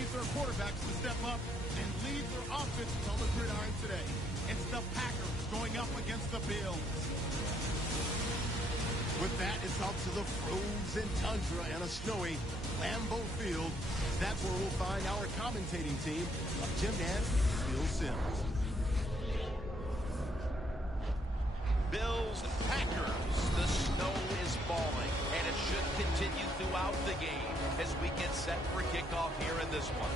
needs their quarterbacks to step up and lead their offenses on the gridiron today. It's the Packers going up against the Bills. With that, it's out to the frozen tundra and a snowy Lambeau Field. That's where we'll find our commentating team of Jim Nantz and Bill Sims. Bills and Packers. The snow is falling, and it should continue throughout the game as we get set for kickoff here in this one.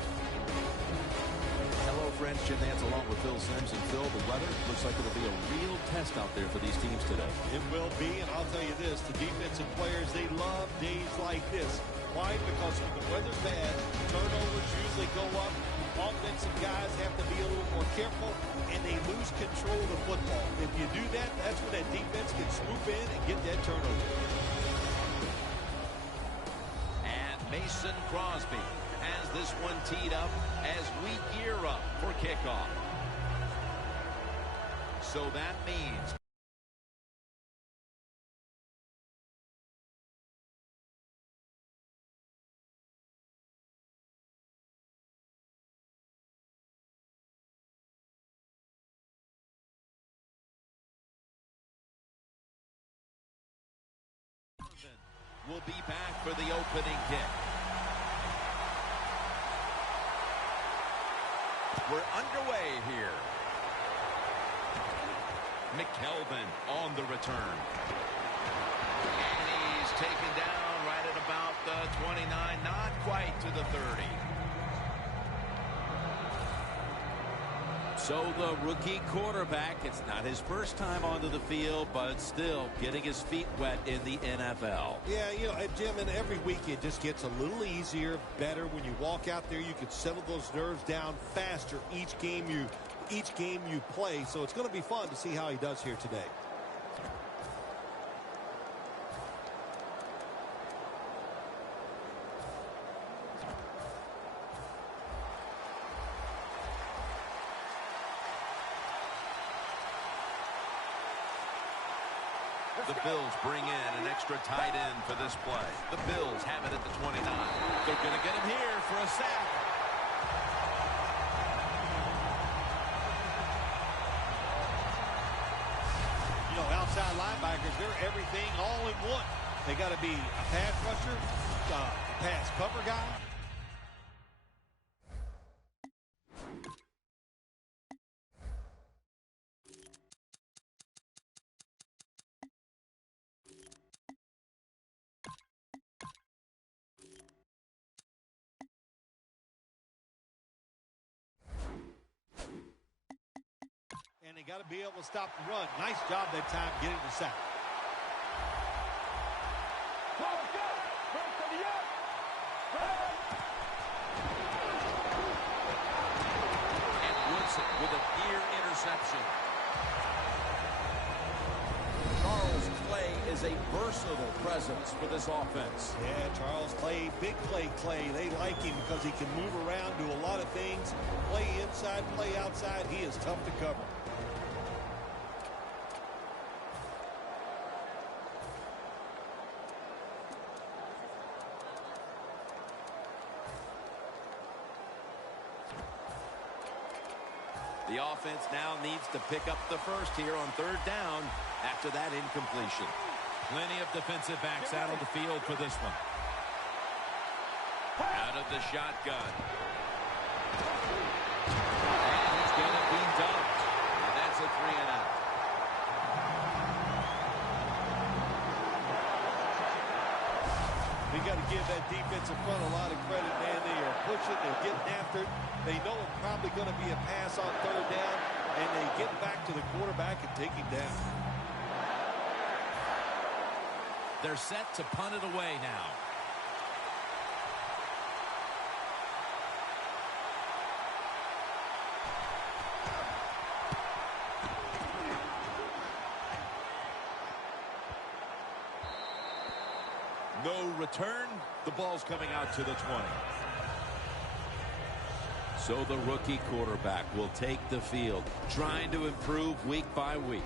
Hello, friends. Jim Nantz along with Phil Sims. And Phil, the weather looks like it'll be a real test out there for these teams today. It will be, and I'll tell you this, the defensive players, they love days like this. Why? Because when the weather's bad, turnovers usually go up. Offensive guys have to be a little more careful, and they lose control of the football. If you do that, that's when that defense can swoop in and get that turnover. And Mason Crosby has this one teed up as we gear up for kickoff. So that means we'll be back for the opening kick. We're underway here. McKelvin on the return. And he's taken down right at about the 29, not quite to the 30. So the rookie quarterback, it's not his first time onto the field, but still getting his feet wet in the NFL. Yeah, you know, Jim, and every week it just gets a little easier, better. When you walk out there, you can settle those nerves down faster each game you play. So it's going to be fun to see how he does here today. The Bills bring in an extra tight end for this play. The Bills have it at the 29. They're going to get him here for a sack. You know, outside linebackers, they're everything all in one. They got to be a pass rusher, a pass cover guy. And they got to be able to stop the run. Nice job that time getting the sack. And Woodson with a near interception. Charles Clay is a versatile presence for this offense. Yeah, Charles Clay, big play Clay. They like him because he can move around, do a lot of things, play inside, play outside. He is tough to cover. The offense now needs to pick up the first here on third down after that incompletion. Plenty of defensive backs out on the field for this one. Out of the shotgun. And he's going to be dumped. And that's a 3-and-out. We got to give that defensive front a lot of credit, man. They are pushing, they're getting after it. They know it's probably going to be a pass on third down, and they get back to the quarterback and take him down. They're set to punt it away now. No return. The ball's coming out to the 20. So the rookie quarterback will take the field, trying to improve week by week.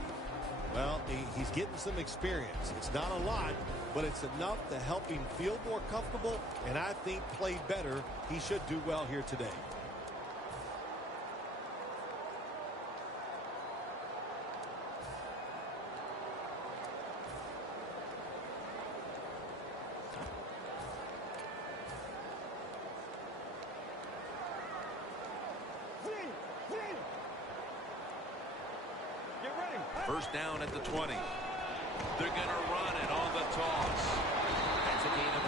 Well, he's getting some experience. It's not a lot, but it's enough to help him feel more comfortable and I think play better. He should do well here today. First down at the 20. They're going to run it on the toss. That's a gain of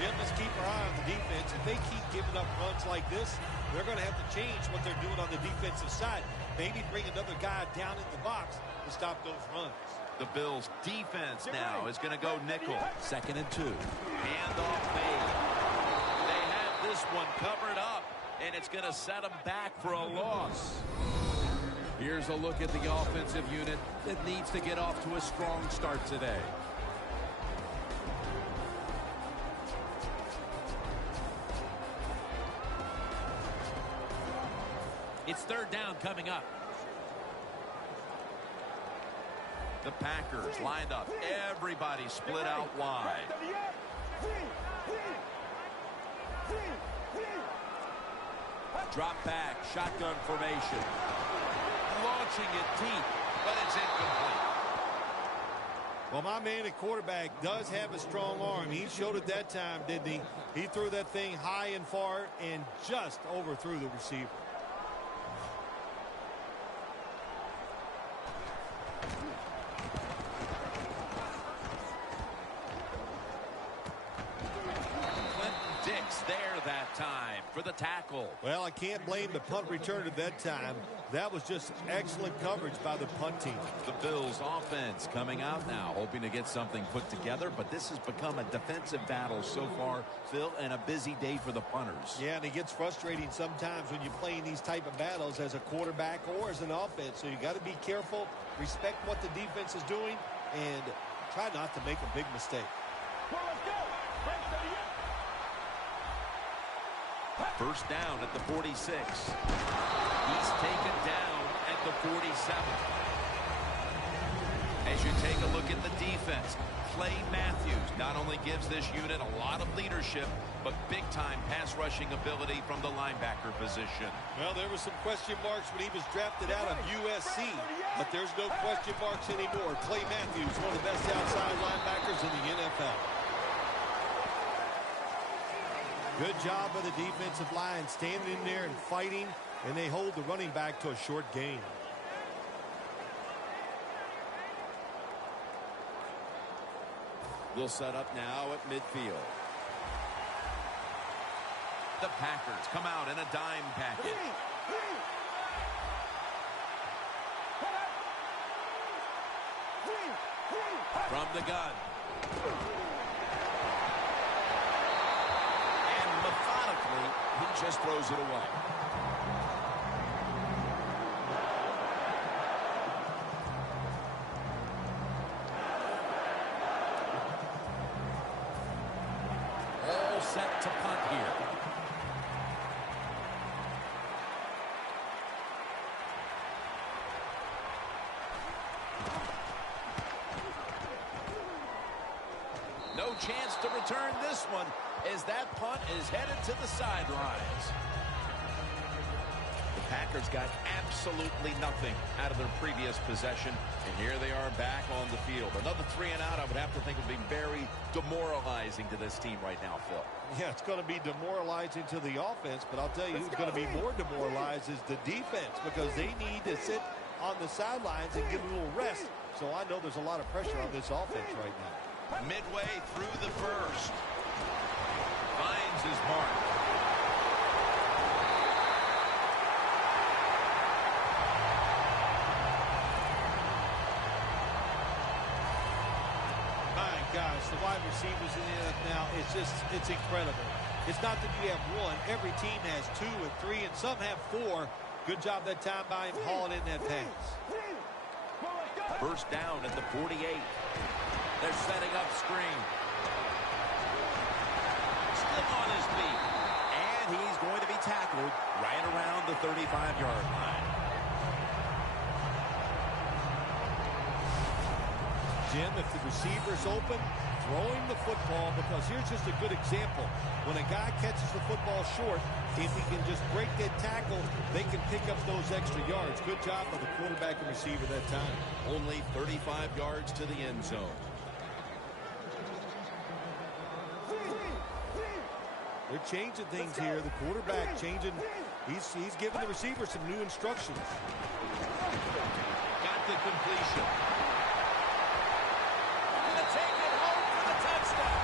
8. Let's keep our eye on the defense. If they keep giving up runs like this, they're going to have to change what they're doing on the defensive side. Maybe bring another guy down in the box to stop those runs. The Bills' defense now is going to go nickel. 2nd and 2. Handoff made. They have this one covered up, and it's going to set them back for a loss. Here's a look at the offensive unit that needs to get off to a strong start today. It's 3rd down coming up. The Packers lined up. Everybody split out wide. Drop back, shotgun formation. Launching it deep, but it's incomplete. Well, my man at quarterback does have a strong arm. He showed it that time, didn't he? He threw that thing high and far and just overthrew the receiver. That time for the tackle. Well, I can't blame the punt return at that time. That was just excellent coverage by the punt team. The Bills offense coming out now, hoping to get something put together, but this has become a defensive battle so far, Phil, and a busy day for the punters. Yeah, and it gets frustrating sometimes when you're playing these type of battles as a quarterback or as an offense. So you got to be careful, respect what the defense is doing, and try not to make a big mistake. Well, let's go. First down at the 46. He's taken down at the 47. As you take a look at the defense, Clay Matthews not only gives this unit a lot of leadership, but big-time pass rushing ability from the linebacker position. Well, there were some question marks when he was drafted out of USC, but there's no question marks anymore. Clay Matthews, one of the best outside linebackers in the NFL. Good job by the defensive line, standing in there and fighting, and they hold the running back to a short gain. We'll set up now at midfield. The Packers come out in a dime package. From the gun. Methodically, he just throws it away. All set to punt here. No chance to return this one, as that punt is headed to the sidelines. The Packers got absolutely nothing out of their previous possession, and here they are back on the field. Another 3 and out, I would have to think, would be very demoralizing to this team right now, Phil. Yeah, it's going to be demoralizing to the offense, but I'll tell you who's going to be more demoralized is the defense, because they need to sit on the sidelines and get a little rest. So I know there's a lot of pressure on this offense right now. Midway through the first. Finds his mark. My gosh, the wide receivers in the NFL, it's incredible. It's not that you have one. Every team has 2 and 3, and some have 4. Good job that time by him hauling in that pass. First down at the 48. They're setting up screen. Still on his feet. And he's going to be tackled right around the 35-yard line. Jim, if the receiver's open, throw him the football, because here's just a good example. When a guy catches the football short, if he can just break that tackle, they can pick up those extra yards. Good job by the quarterback and receiver that time. Only 35 yards to the end zone. They're changing things here. The quarterback changing. He's giving the receiver some new instructions. Got the completion. Gonna take it home for the touchdown.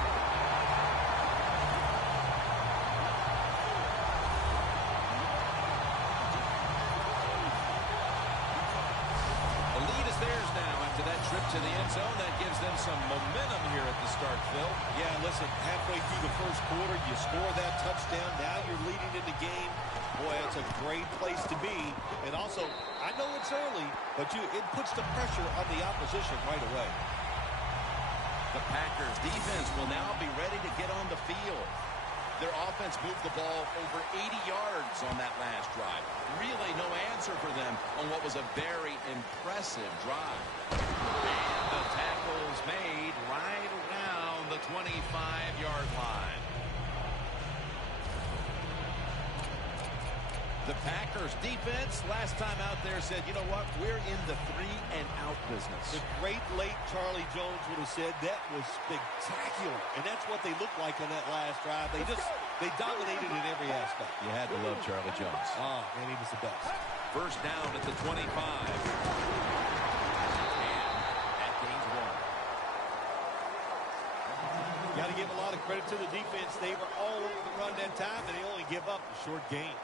The lead is theirs now after that trip to the end zone. That gives them some momentum here at the start, Phil. Yeah, listen, halfway through the first quarter, you score that touchdown. Now you're leading in the game. Boy, that's a great place to be. And also, I know it's early, but it puts the pressure on the opposition right away. The Packers defense will now be ready to get on the field. Their offense moved the ball over 80 yards on that last drive. Really no answer for them on what was a very impressive drive. And the tackle's made right around the 25-yard line. The Packers defense last time out there said, you know what, we're in the 3-and-out business. The great late Charlie Jones would have said that was spectacular. And that's what they looked like on that last drive. They dominated in every aspect. You had to love Charlie Jones. Oh, man, he was the best. First down at the 25. And that gains 1. Got to give a lot of credit to the defense. They were all over the run that time, and they only give up a short gain.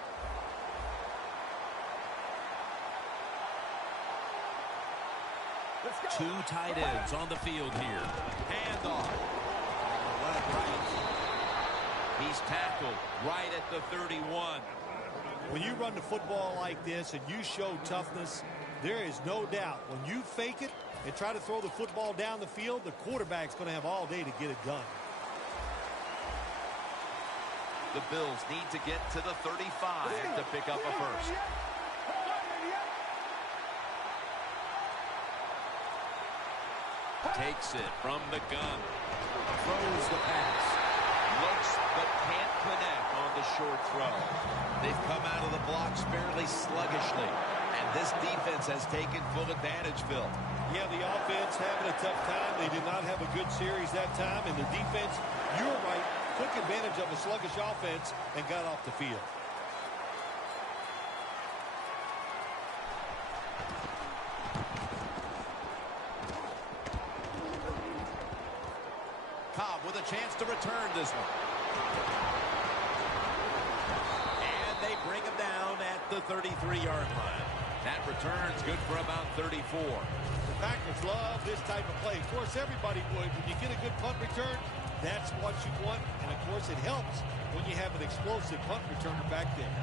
Two tight ends on the field here. Handoff. He's tackled right at the 31. When you run the football like this and you show toughness, there is no doubt when you fake it and try to throw the football down the field, the quarterback's going to have all day to get it done. The Bills need to get to the 35 to pick up a first. Takes it from the gun. Throws the pass. Looks but can't connect on the short throw. They've come out of the blocks fairly sluggishly. And this defense has taken full advantage, Phil. Yeah, the offense having a tough time. They did not have a good series that time. And the defense, you're right, took advantage of a sluggish offense and got off the field. Cobb with a chance to return this one. And they bring him down at the 33-yard line. That return's good for about 34. The Packers love this type of play. Of course, everybody would. When you get a good punt return, that's what you want. And, of course, it helps when you have an explosive punt returner back there.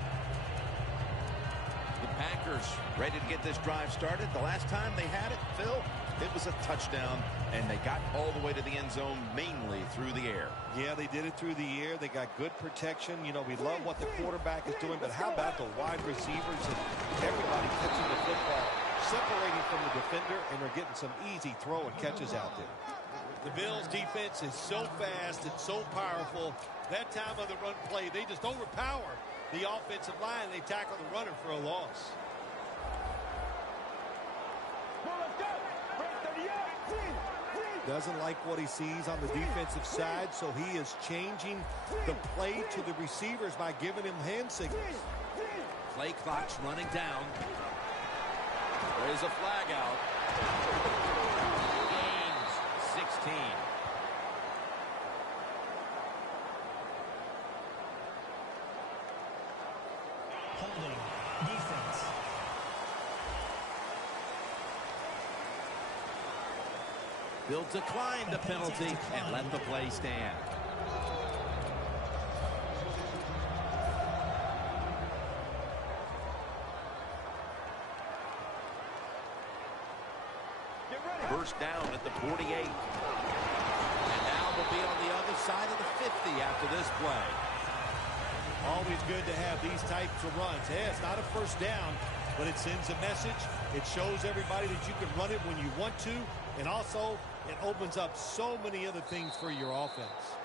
The Packers ready to get this drive started. The last time they had it, Phil, it was a touchdown, and they got all the way to the end zone mainly through the air. Yeah, they did it through the air. They got good protection. You know, we love what the quarterback is doing, but how about the wide receivers and everybody catching the football, separating from the defender, and they're getting some easy throw and catches out there. The Bills' defense is so fast and so powerful. That time of the run play, they just overpower the offensive line. They tackle the runner for a loss. Doesn't like what he sees on the defensive side, so he is changing the play to the receivers by giving him hand signals. Play clock's running down. There's a flag out. Gains 16. Holding defense. They'll decline the penalty and let the play stand. First down at the 48. And now they'll be on the other side of the 50 after this play. Always good to have these types of runs. Yeah, it's not a first down, but it sends a message. It shows everybody that you can run it when you want to, and also it opens up so many other things for your offense.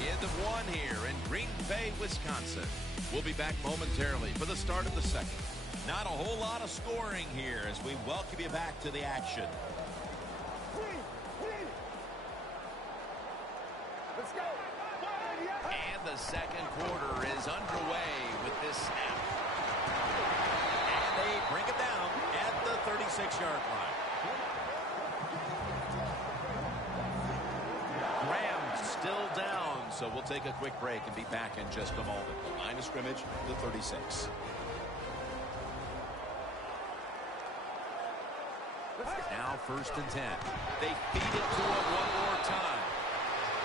End of one here in Green Bay, Wisconsin. We'll be back momentarily for the start of the second. Not a whole lot of scoring here as we welcome you back to the action. Let's go. And the second quarter is underway with this snap. And they bring it down at the 36-yard line. Graham's still down, so we'll take a quick break and be back in just a moment. The line of scrimmage, the 36. Now 1st and 10. They feed it to him one more time.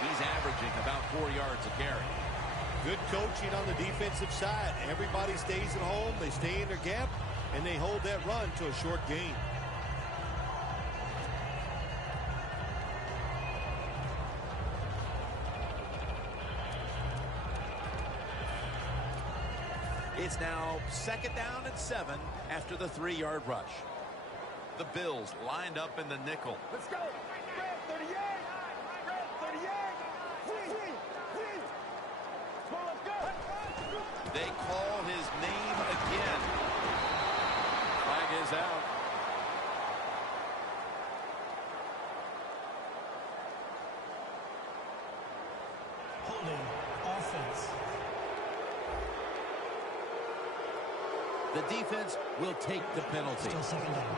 He's averaging about 4 yards a carry. Good coaching on the defensive side. Everybody stays at home. They stay in their gap, and they hold that run to a short gain. It's now 2nd down and 7 after the 3-yard rush. The Bills lined up in the nickel. Let's go. Red 38. Red 38. They call his name again. Flag is out. Holding offense. The defense will take the penalty. Still 2nd down.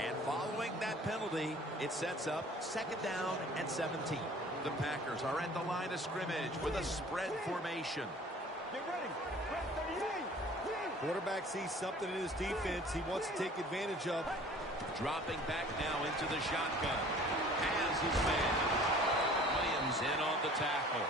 And following that penalty, it sets up 2nd down and 17. The Packers are at the line of scrimmage with a spread formation. Get ready. Red 38. Quarterback sees something in his defense he wants to take advantage of. Dropping back now into the shotgun. Has his man. Williams in on the tackle.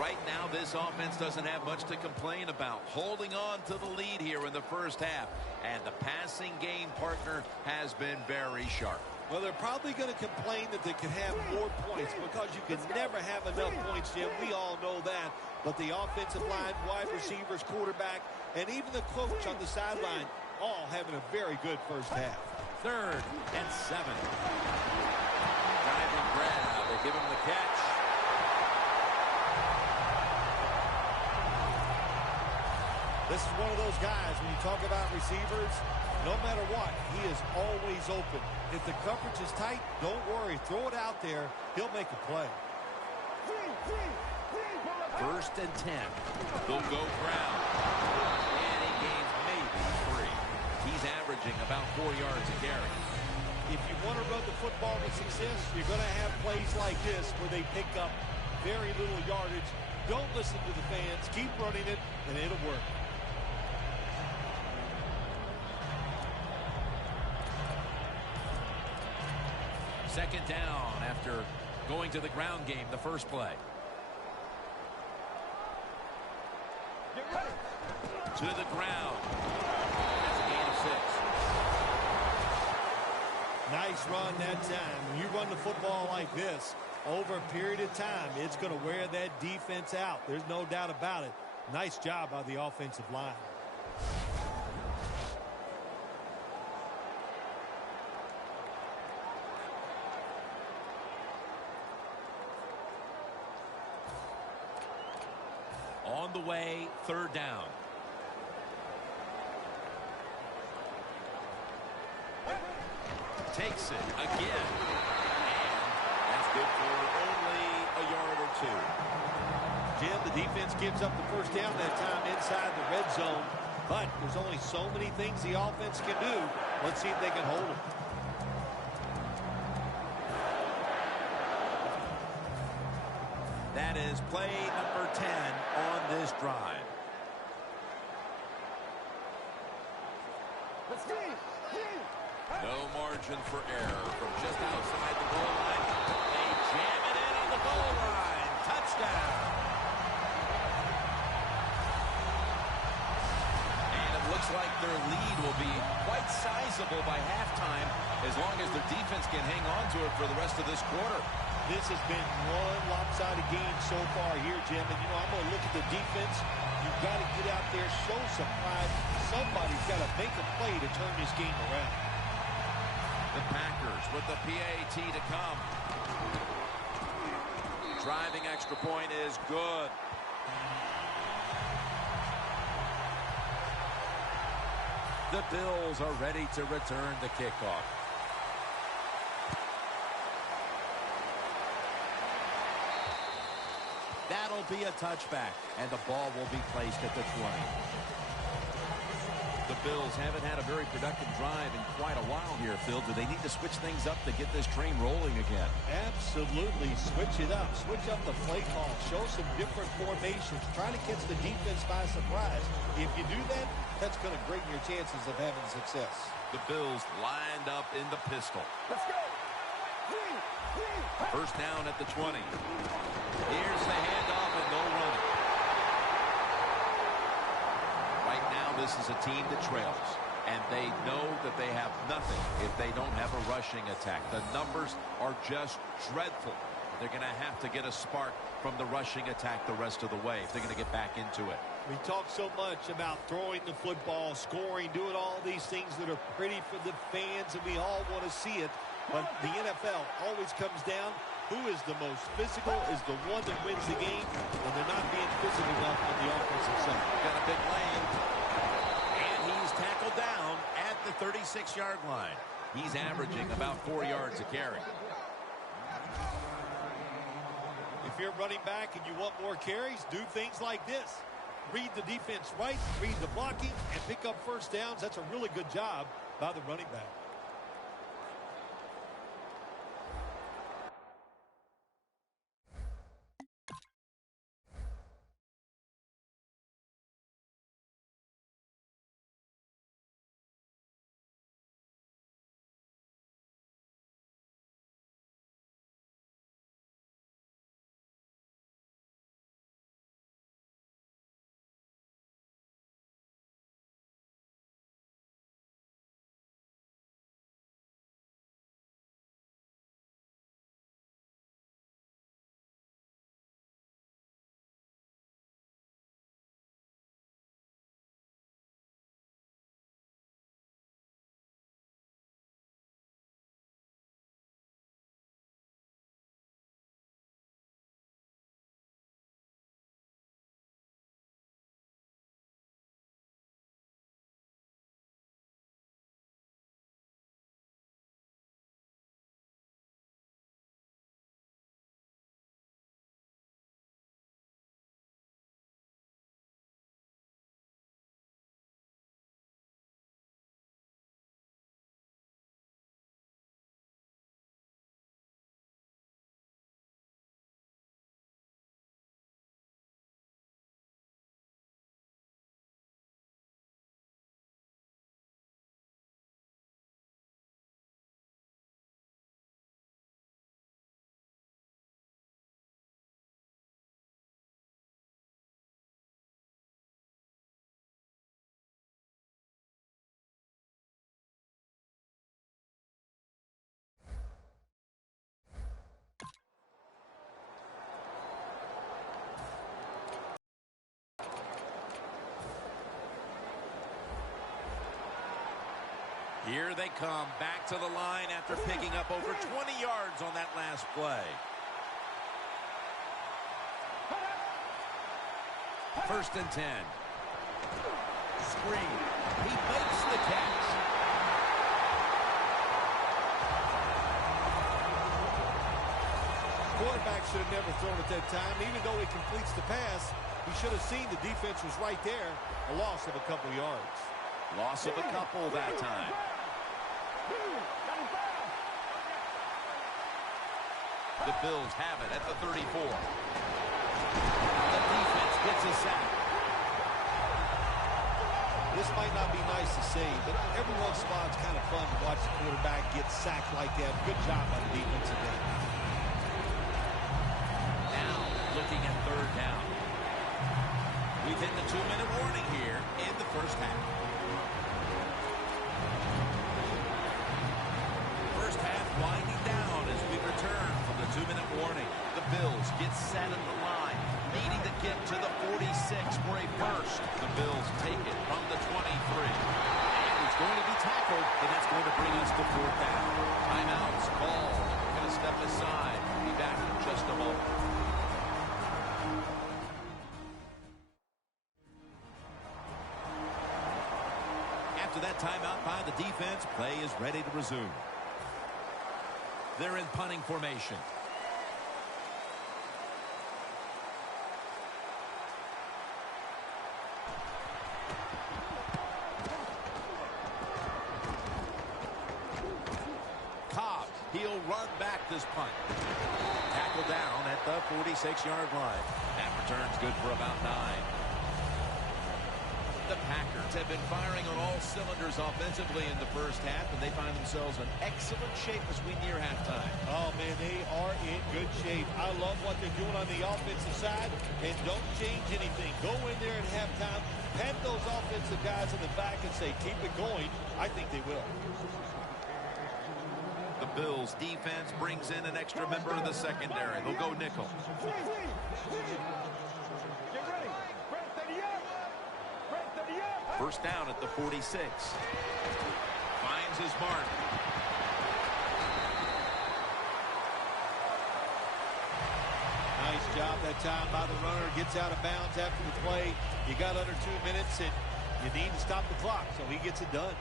Right now, this offense doesn't have much to complain about. Holding on to the lead here in the first half. And the passing game partner has been very sharp. Well, they're probably going to complain that they could have more points because you can never have enough points, Jim. We all know that. But the offensive line, wide receivers, quarterback, and even the coach on the sideline all having a very good first half. 3rd and 7. Diving grab. They give him the catch. This is one of those guys, when you talk about receivers, no matter what, he is always open. If the coverage is tight, don't worry. Throw it out there. He'll make a play. 1st and 10. They'll go ground. And he gains maybe 3. He's averaging about 4 yards a carry. If you want to run the football with success, you're going to have plays like this where they pick up very little yardage. Don't listen to the fans. Keep running it, and it'll work. Second down after going to the ground game the first play. Get ready. To the ground. That's a gain of 6. Nice run that time. When you run the football like this, over a period of time, it's going to wear that defense out. There's no doubt about it. Nice job by the offensive line. On the way, 3rd down. Takes it again. And that's good for only a yard or 2. Jim, the defense gives up the first down that time inside the red zone. But there's only so many things the offense can do. Let's see if they can hold it. That is play number 10 on this drive. Let's go. No margin for error from just outside the goal line. They jam it in on the goal line. Touchdown. And it looks like their lead will be quite sizable by halftime as long as their defense can hang on to it for the rest of this quarter. This has been one lopsided game so far here, Jim. And, I'm going to look at the defense. You've got to get out there, show some pride. Somebody's got to make a play to turn this game around. The Packers with the PAT to come. Driving extra point is good. The Bills are ready to return the kickoff. That'll be a touchback, and the ball will be placed at the 20. The Bills haven't had a very productive drive in quite a while here, Phil. Do they need to switch things up to get this train rolling again? Absolutely. Switch it up. Switch up the play call. Show some different formations. Try to catch the defense by surprise. If you do that, that's going to greaten your chances of having success. The Bills lined up in the pistol. Let's go. First down at the 20. Here's the handoff and no running. Right now, this is a team that trails, and they know that they have nothing if they don't have a rushing attack. The numbers are just dreadful. They're going to have to get a spark from the rushing attack the rest of the way if they're going to get back into it. We talk so much about throwing the football, scoring, doing all these things that are pretty for the fans, and we all want to see it. But the NFL always comes down. Who is the most physical is the one that wins the game, and they're not being physical enough on the offensive side. Got a big lane, and he's tackled down at the 36-yard line. He's averaging about 4 yards a carry. If you're running back and you want more carries, do things like this. Read the defense right, read the blocking, and pick up first downs. That's a really good job by the running back. Here they come back to the line after picking up over 20 yards on that last play. First and 10. Screen. He makes the catch. Quarterback should have never thrown at that time. Even though he completes the pass, he should have seen the defense was right there. A loss of a couple yards. Loss of a couple that time. The Bills have it at the 34. The defense gets a sack. This might not be nice to say, but every once in a while it's kind of fun to watch the quarterback get sacked like that. Good job by the defensive end. Now looking at third down. We've hit the 2-minute warning here in the first half. First half winding down as we return from the 2-minute set at the line, needing to get to the 46 for a first. The Bills take it from the 23. And it's going to be tackled, and that's going to bring us to fourth down. Timeouts called. We're going to step aside. We'll be back in just a moment. After that timeout by the defense, play is ready to resume. They're in punting formation. Cobb, he'll run back this punt. Tackle down at the 46-yard line. That return's good for about 9. The Packers have been firing on all cylinders offensively in the first half, and they find themselves in excellent shape as we near halftime. Oh, man, they are in good shape. I love what they're doing on the offensive side, and don't change anything. Go in there at halftime, pat those offensive guys in the back and say, keep it going. I think they will. The Bills defense brings in an extra member of the secondary. They'll go nickel. First down at the 46. Finds his mark. Nice job that time by the runner. Gets out of bounds after the play. You got under 2 minutes, and you need to stop the clock, so he gets it done.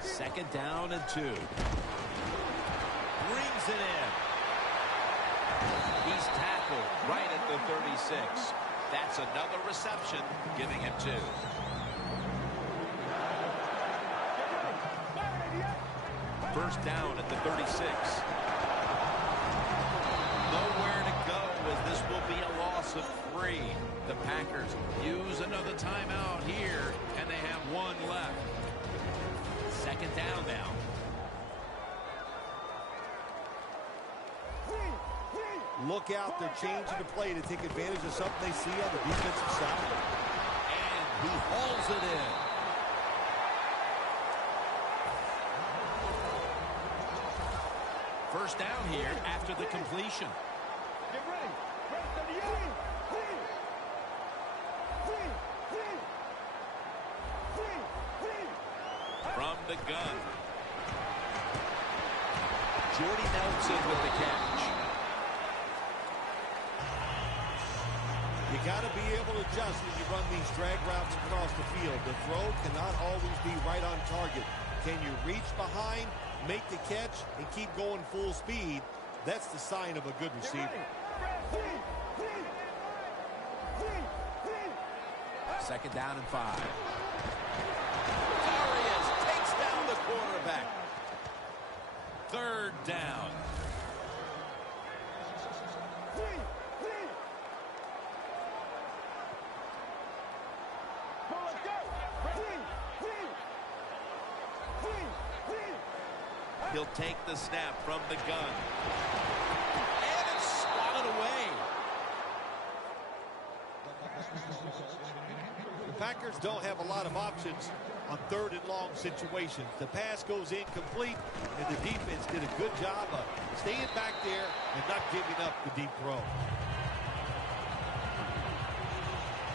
Second down and 2. Brings it in. He's tackled right at the 36. That's another reception, giving him 2. First down at the 36. Nowhere to go as this will be a loss of 3. The Packers use another timeout here, and they have 1 left. Second down now. Look out, they're changing the play to take advantage of something they see on the defensive side. And he hauls it in. First down here after the completion. Get ready. From the gun. Jordy Nelson with the catch. You got to be able to adjust when you run these drag routes across the field. The throw cannot always be right on target. Can you reach behind, make the catch, and keep going full speed? That's the sign of a good receiver. Second down and 5. Arias takes down the quarterback. Third down. He'll take the snap from the gun. And it's swatted away. The Packers don't have a lot of options on 3rd and long situations. The pass goes incomplete, and the defense did a good job of staying back there and not giving up the deep throw.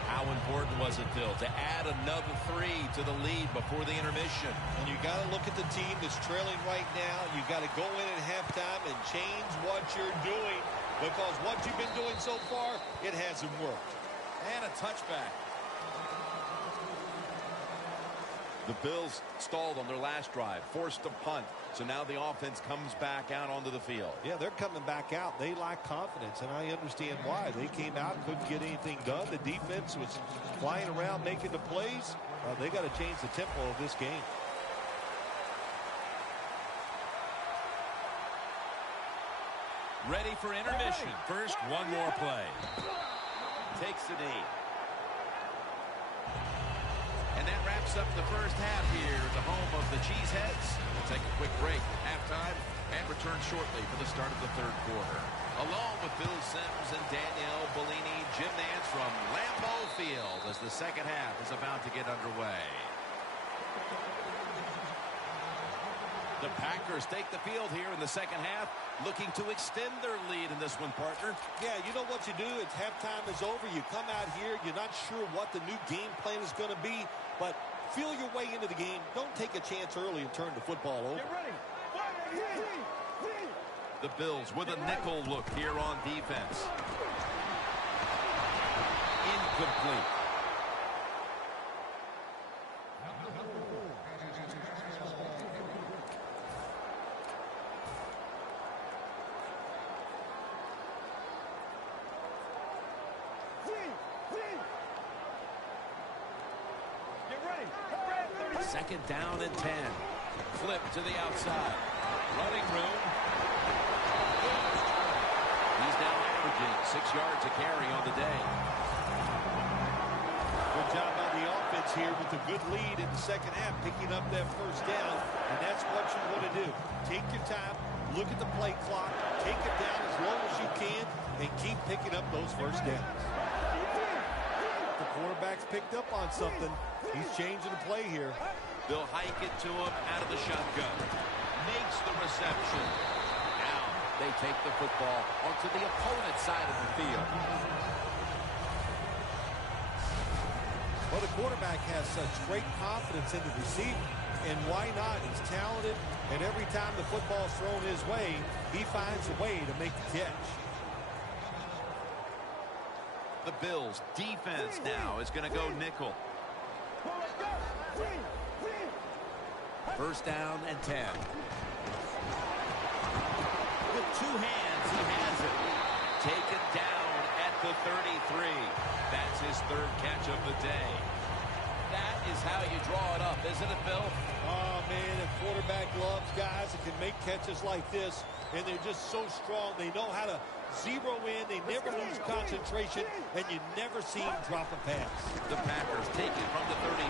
How important was it, Phil, to add another 3 to the lead before the intermission? And you got to look at the team that's trailing right now. You got to go in at halftime and change what you're doing, because what you've been doing so far, it hasn't worked. And a touchback. The Bills stalled on their last drive, forced a punt. So now the offense comes back out onto the field. Yeah, they're coming back out. They lack confidence, and I understand why. They came out, couldn't get anything done. The defense was flying around, making the plays. They got to change the tempo of this game. Ready for intermission. First, one more play. Takes a knee. And that wraps up the first half here at the home of the Cheeseheads. We'll take a quick break, halftime, and return shortly for the start of the 3rd quarter. Along with Bill Sims and Danielle Bellini, Jim Nance from Lambeau Field as the second half is about to get underway. The Packers take the field here in the second half, looking to extend their lead in this one, partner. Yeah, you know what you do? It's halftime is over. You come out here. You're not sure what the new game plan is going to be, but feel your way into the game. Don't take a chance early and turn the football over. Get ready. The Bills with a nickel look here on defense. Incomplete. Second down and 10. Flip to the outside. Running room. He's now averaging 6 yards a carry on the day. Good job by the offense here with a good lead in the second half, picking up that first down, and that's what you want to do. Take your time, look at the play clock, take it down as low as you can, and keep picking up those first downs. The quarterback's picked up on something. He's changing the play here. They'll hike it to him out of the shotgun. Makes the reception. Now they take the football onto the opponent's side of the field. Well, the quarterback has such great confidence in the receiver. And why not? He's talented, and every time the football's thrown his way, he finds a way to make the catch. The Bills' defense now is going to go nickel. First down and 10. With two hands, he has it. Taken down at the 33. That's his third catch of the day. That is how you draw it up, isn't it, Bill? Oh, man, a quarterback loves guys that can make catches like this, and they're just so strong. They know how to zero in. They never lose concentration, and you never see him drop a pass. The Packers take it from the 33.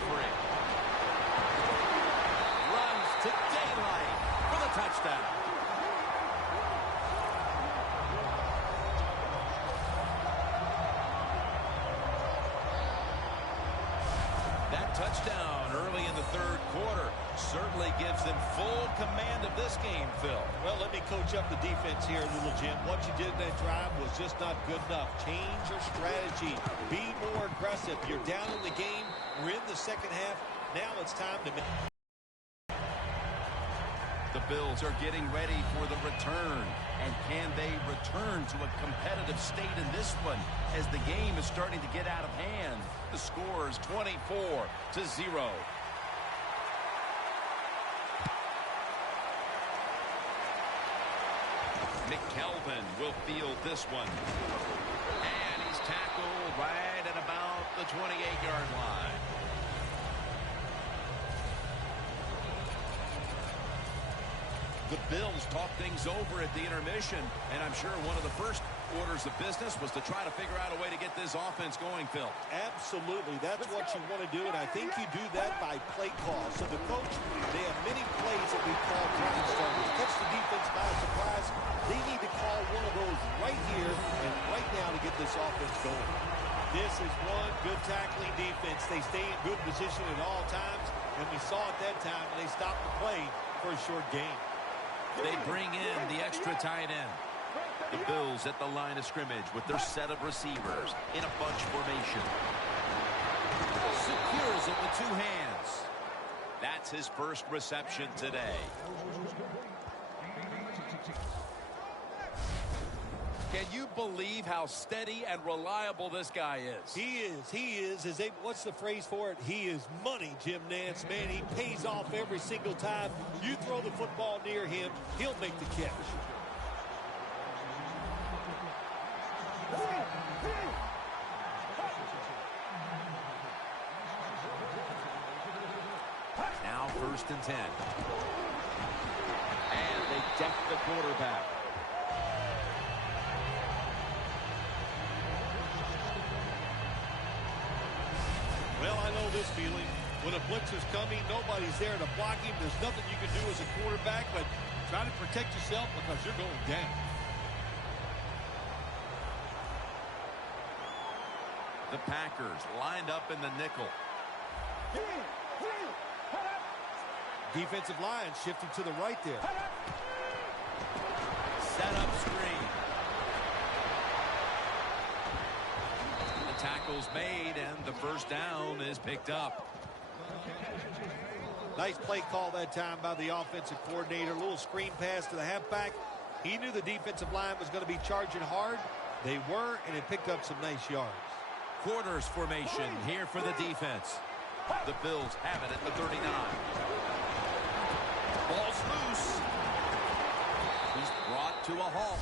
Runs to daylight for the touchdown. That touchdown early in the third quarter certainly gives them full command of this game, Phil. Well, let me coach up the defense here, little Jim. What you did in that drive was just not good enough. Change your strategy. Be more aggressive. You're down in the game. We're in the second half. Now it's time to make. The Bills are getting ready for the return. And can they return to a competitive state in this one as the game is starting to get out of hand? The score is 24-0. McKelvin will field this one. And he's tackled right at about the 28-yard line. The Bills talk things over at the intermission, and I'm sure one of the first orders of business was to try to figure out a way to get this offense going, Phil. Absolutely. That's what you want to do, and I think you do that by play call. So the coach, they have many plays that we call drive starters. Catch the defense by surprise. They need to call one of those right here and right now to get this offense going. This is one good tackling defense. They stay in good position at all times, and we saw at that time when they stopped the play for a short gain. They bring in the extra tight end. The Bills at the line of scrimmage with their set of receivers in a bunch formation. Secures it with two hands. That's his first reception today. Can you believe how steady and reliable this guy is? He is. He is. What's the phrase for it? He is money, Jim Nance. Man, he pays off every single time. You throw the football near him, he'll make the catch. Now 1st and 10. And they deck the quarterback. Well, I know this feeling. When a blitzer's coming, nobody's there to block him. There's nothing you can do as a quarterback, but try to protect yourself because you're going down. The Packers lined up in the nickel. Defensive line shifting to the right there. Set up screen. The tackle's made, and the first down is picked up. Nice play call that time by the offensive coordinator. A little screen pass to the halfback. He knew the defensive line was going to be charging hard. They were, and it picked up some nice yards. Quarters formation here for the defense. The Bills have it at the 39. Ball's loose. He's brought to a halt.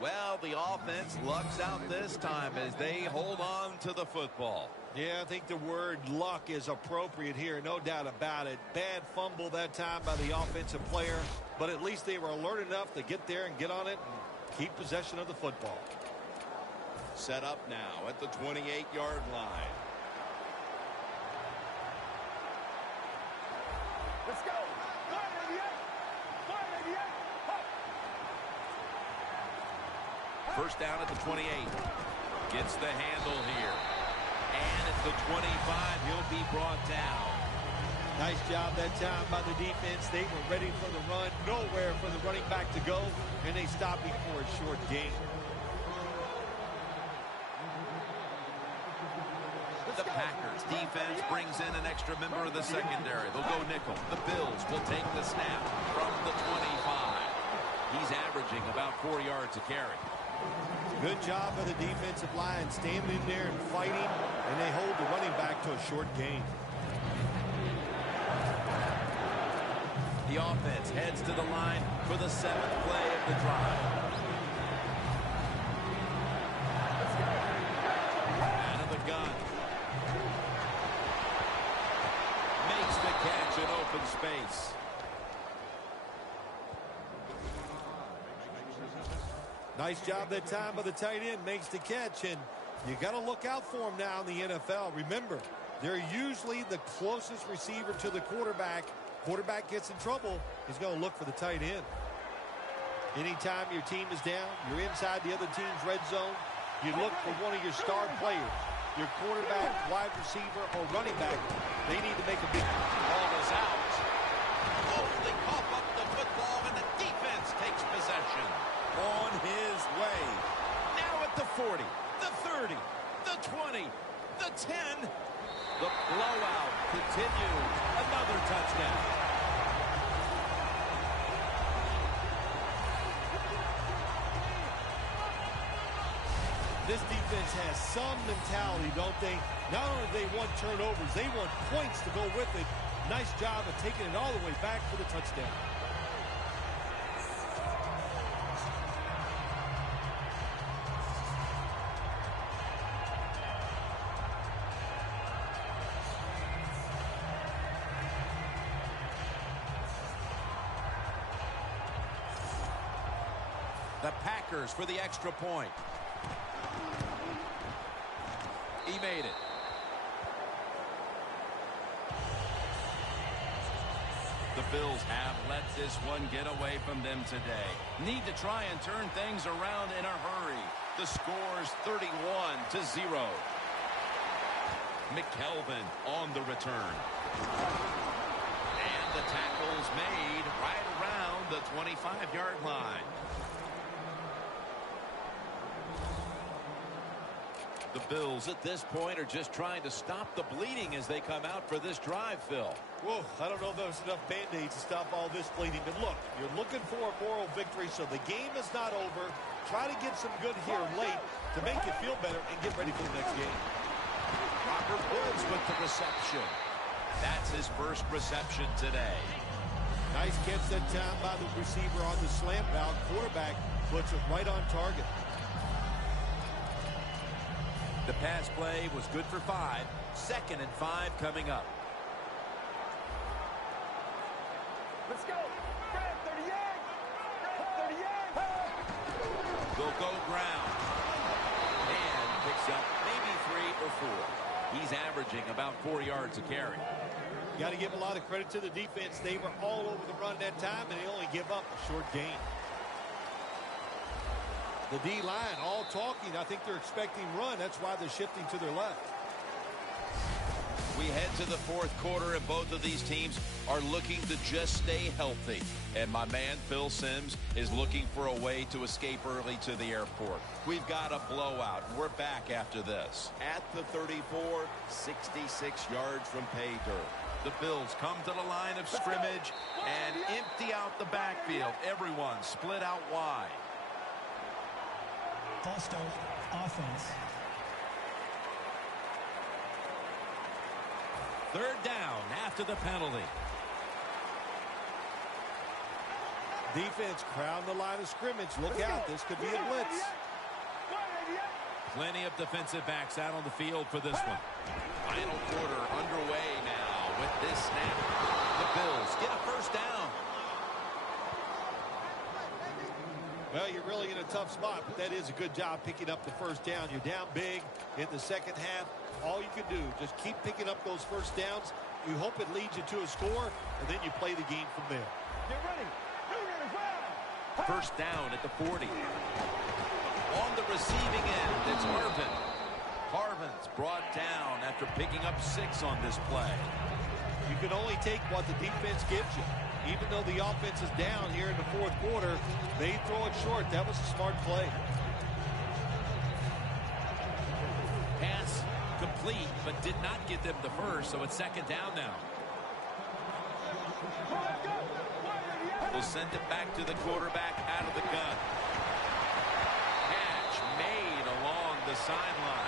Well, the offense lucks out this time as they hold on to the football. Yeah, I think the word luck is appropriate here, no doubt about it. Bad fumble that time by the offensive player, but at least they were alert enough to get there and get on it and keep possession of the football. Set up now at the 28-yard line. Let's go. First down at the 28. Gets the handle here. And at the 25, he'll be brought down. Nice job that time by the defense. They were ready for the run. Nowhere for the running back to go, and they stopped him for a short gain. The Packers defense brings in an extra member of the secondary. They'll go nickel. The Bills will take the snap from the 25. He's averaging about 4 yards a carry. Good job by the defensive line, standing in there and fighting, and they hold the running back to a short gain. The offense heads to the line for the 7th play of the drive. Out of the gun. Makes the catch in open space. Nice job that time by the tight end, makes the catch, and you got to look out for him now in the NFL. Remember, they're usually the closest receiver to the quarterback. Quarterback gets in trouble, he's going to look for the tight end. Anytime your team is down, you're inside the other team's red zone, you look for one of your star players, your quarterback, wide receiver, or running back. They need to make a big Ball is out. Oh, they cough up the football, and the defense takes possession. On his way. Now at the 40, the 30, the 20, the 10. The blowout continues. Another touchdown. This defense has some mentality, don't they? Not only do they want turnovers, they want points to go with it. Nice job of taking it all the way back for the touchdown. The Packers for the extra point. He made it. The Bills have let this one get away from them today. Need to try and turn things around in a hurry. The score's 31-0. McKelvin on the return. And the tackle's made right around the 25-yard line. The Bills at this point are just trying to stop the bleeding as they come out for this drive, Phil. Whoa, I don't know if there's enough Band-Aids to stop all this bleeding. But look, you're looking for a moral victory, so the game is not over. Try to get some good here late to make you feel better and get ready for the next game. Robert Woods with the reception. That's his first reception today. Nice catch that time by the receiver on the slant route. Quarterback puts it right on target. The pass play was good for 5. 2nd and 5 coming up. Let's go. Grab 38. Grab 38. They'll go ground. And picks up maybe 3 or 4. He's averaging about 4 yards a carry. Got to give a lot of credit to the defense. They were all over the run that time, and they only give up a short gain. The D-line all talking. I think they're expecting run. That's why they're shifting to their left. We head to the fourth quarter, and both of these teams are looking to just stay healthy. And my man, Phil Simms, is looking for a way to escape early to the airport. We've got a blowout. We're back after this. At the 34, 66 yards from pay dirt. The Bills come to the line of scrimmage and empty out the backfield. Everyone split out wide. False start, offense. Third down after the penalty. Defense crowd the line of scrimmage. Look out. This could be a blitz. Plenty of defensive backs out on the field for this one. Final quarter underway now with this snap. The Bills get a first down. Well, you're really in a tough spot, but that is a good job picking up the first down. You're down big in the second half. All you can do, just keep picking up those first downs. You hope it leads you to a score, and then you play the game from there. Get ready. First down at the 40. On the receiving end, it's Harvin. Harvin's brought down after picking up 6 on this play. You can only take what the defense gives you. Even though the offense is down here in the fourth quarter, they throw it short. That was a smart play. Pass complete, but did not get them the first, so it's second down now. We'll send it back to the quarterback out of the gun. Catch made along the sideline.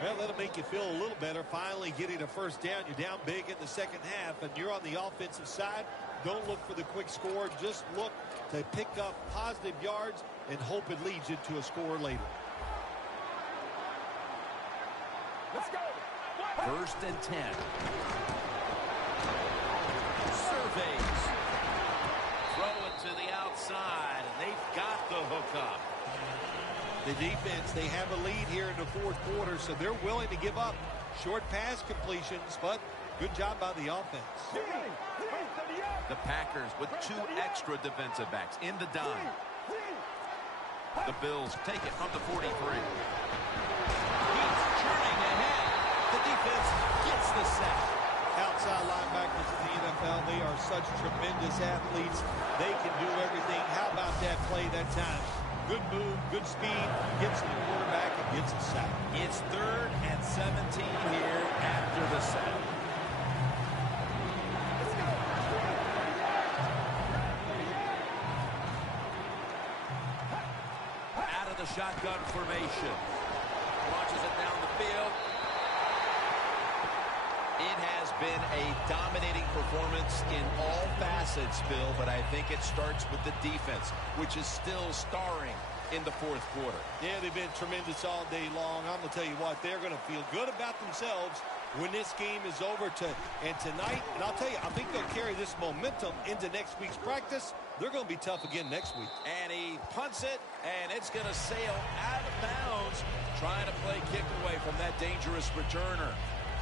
Well, that'll make you feel a little better. Finally getting a first down. You're down big in the second half, and you're on the offensive side. Don't look for the quick score. Just look to pick up positive yards and hope it leads you to a score later. Let's go. First and 10. Surveys. Throw it to the outside, and they've got the hookup. The defense, they have a lead here in the fourth quarter, so they're willing to give up short pass completions, but good job by the offense. The Packers with 2 extra defensive backs in the dime. The Bills take it from the 43. He's turning ahead. The defense gets the sack. Outside linebackers in the NFL, they are such tremendous athletes. They can do everything. How about that play that time? Good move, good speed, gets to the quarterback and gets a sack. It's 3rd and 17 here after the sack. Out of the shotgun formation. Launches it down the field. It has been a dominating performance in all facets, Bill, but I think it starts with the defense, which is still starring in the fourth quarter. Yeah, they've been tremendous all day long. I'm going to tell you what, they're going to feel good about themselves when this game is over and tonight. And I'll tell you, I think they'll carry this momentum into next week's practice. They're going to be tough again next week. And he punts it, and it's going to sail out of bounds, trying to play kick away from that dangerous returner.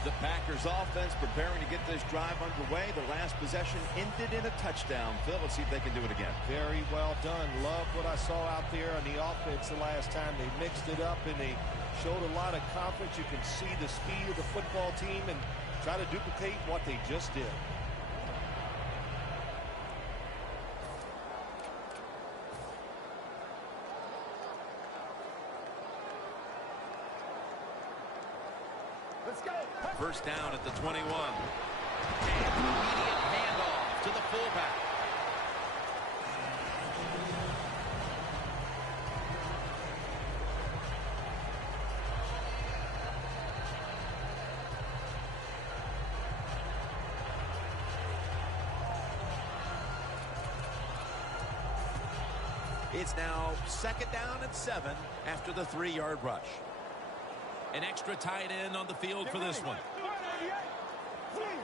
The Packers offense preparing to get this drive underway. The last possession ended in a touchdown. Phil, let's see if they can do it again. Very well done. Love what I saw out there on the offense the last time. They mixed it up and they showed a lot of confidence. You can see the speed of the football team and try to duplicate what they just did. Let's go. First down at the 21. And immediate handoff to the fullback. It's now second down and 7 after the 3-yard rush. An extra tight end on the field for this one.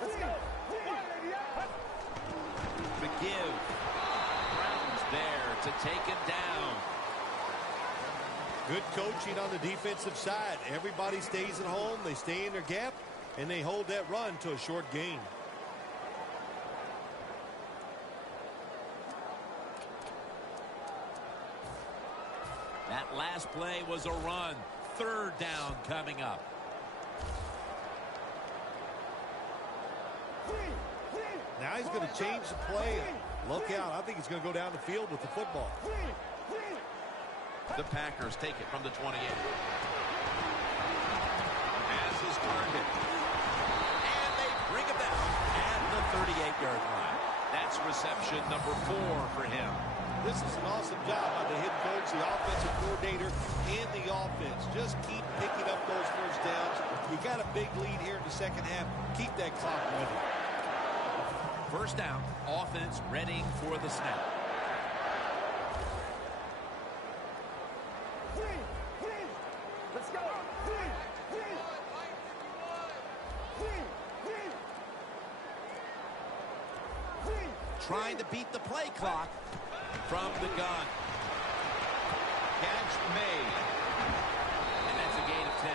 Let's go. McGill. Brown's there to take him down. Good coaching on the defensive side. Everybody stays at home. They stay in their gap, and they hold that run to a short gain. That last play was a run. Third down coming up. Now he's going to change the play. Look out. I think he's going to go down the field with the football. The Packers take it from the 28. As his target. And they bring him down at the 38-yard line. That's reception number 4 for him. This is an awesome job by the head coach, the offensive coordinator, and the offense. Just keep picking up those first downs. You got a big lead here in the second half. Keep that clock running. First down, offense readying for the snap. Let's go. Trying to beat the play clock from the gun. Catch made. And that's a gain of 10.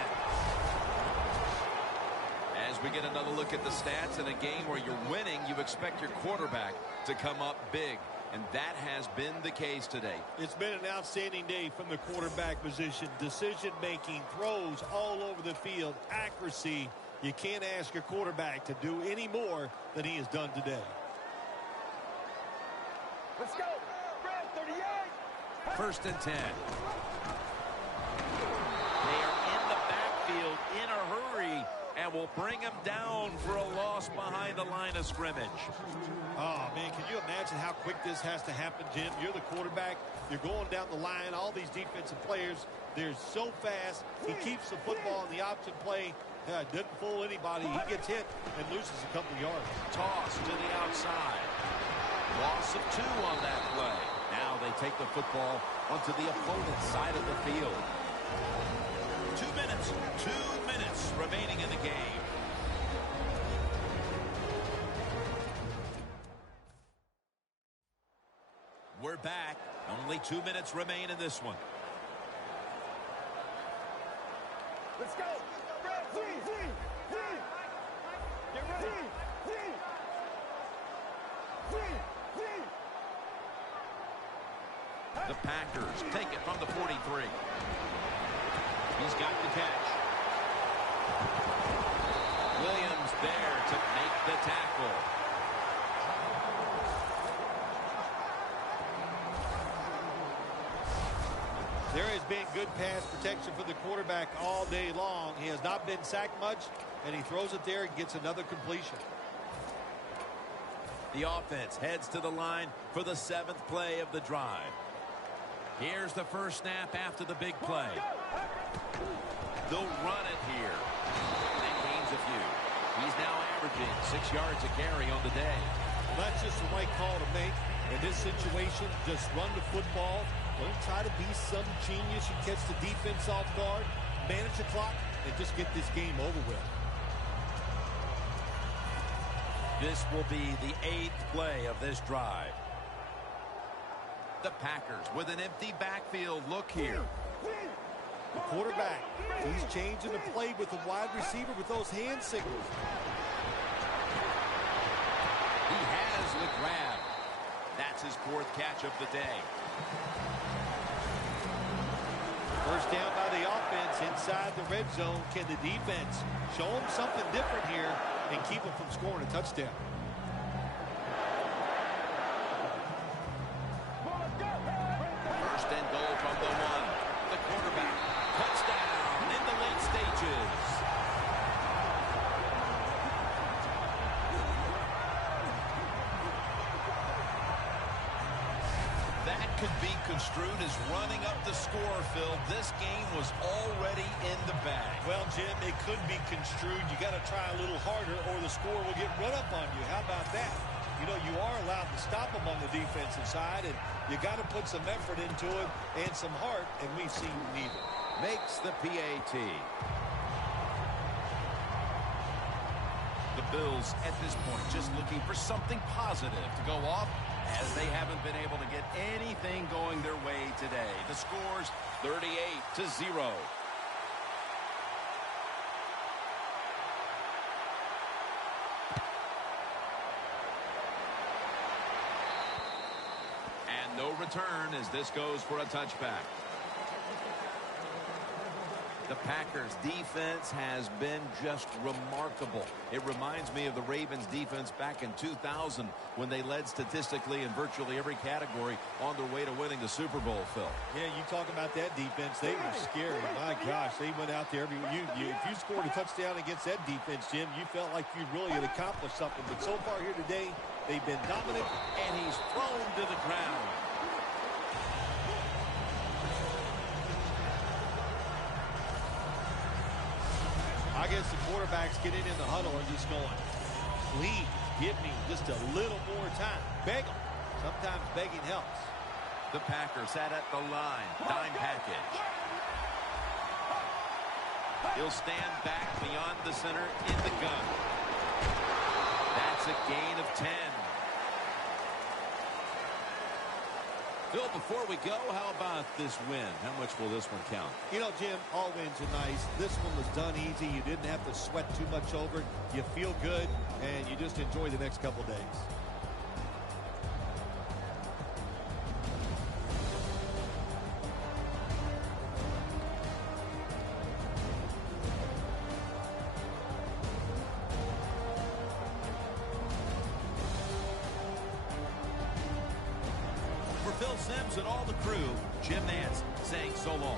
As we get another look at the stats, in a game where you're winning, you expect your quarterback to come up big. And that has been the case today. It's been an outstanding day from the quarterback position. Decision-making, throws all over the field, accuracy. You can't ask your quarterback to do any more than he has done today. Let's go. 38. First and 10. They are in the backfield in a hurry and will bring him down for a loss behind the line of scrimmage. Oh, man, can you imagine how quick this has to happen, Jim? You're the quarterback. You're going down the line. All these defensive players, they're so fast. He keeps the football in the option play. Doesn't fool anybody. He gets hit and loses a couple yards. Toss to the outside. Loss of 2 on that play. Now they take the football onto the opponent's side of the field. 2 minutes. 2 minutes remaining in the game. We're back. Only 2 minutes remain in this one. Let's go. Get ready. The Packers take it from the 43. He's got the catch. Williams there to make the tackle. There has been good pass protection for the quarterback all day long. He has not been sacked much, and he throws it there and gets another completion. The offense heads to the line for the 7th play of the drive. Here's the first snap after the big play. They'll run it here. That gains a few. He's now averaging 6 yards a carry on the day. Well, that's just the right call to make. In this situation, just run the football. Don't try to be some genius who catch the defense off guard. Manage the clock and just get this game over with. This will be the 8th play of this drive. The Packers with an empty backfield look here. The quarterback, he's changing the play with the wide receiver with those hand signals. He has the grab. That's his 4th catch of the day. First down by the offense inside the red zone. Can the defense show them something different here and keep them from scoring a touchdown? First and goal from the 1. The quarterback. Touchdown in the late stages. That could be construed as running up the score, Phil. This game was already in the bag. Well, Jim, it could be construed. You got to try a little harder or the score will get run up on you. How about that? You know, you are allowed to stop them on the defensive side, and you got to put some effort into it and some heart, and we've seen neither. Makes the PAT. The Bills, at this point, just looking for something positive to go off, as they haven't been able to get anything going their way today. The score's 38-0. And no return as this goes for a touchback. The Packers defense has been just remarkable. It reminds me of the Ravens defense back in 2000 when they led statistically in virtually every category on their way to winning the Super Bowl, Phil. Yeah, you talk about that defense. They were scary. My gosh, they went out there. If you scored a touchdown against that defense, Jim, you felt like you really had accomplished something. But so far here today, they've been dominant. And he's thrown to the ground. I guess the quarterbacks getting in the huddle and just going, please give me just a little more time. Beg them. Sometimes begging helps. The Packers sat at the line. Dime package. He'll stand back beyond the center in the gun. That's a gain of 10. Phil, before we go, how about this win? How much will this one count? You know, Jim, all wins are nice. This one was done easy. You didn't have to sweat too much over it. You feel good, and you just enjoy the next couple days. For Phil Simms and all the crew, Jim Nantz saying so long.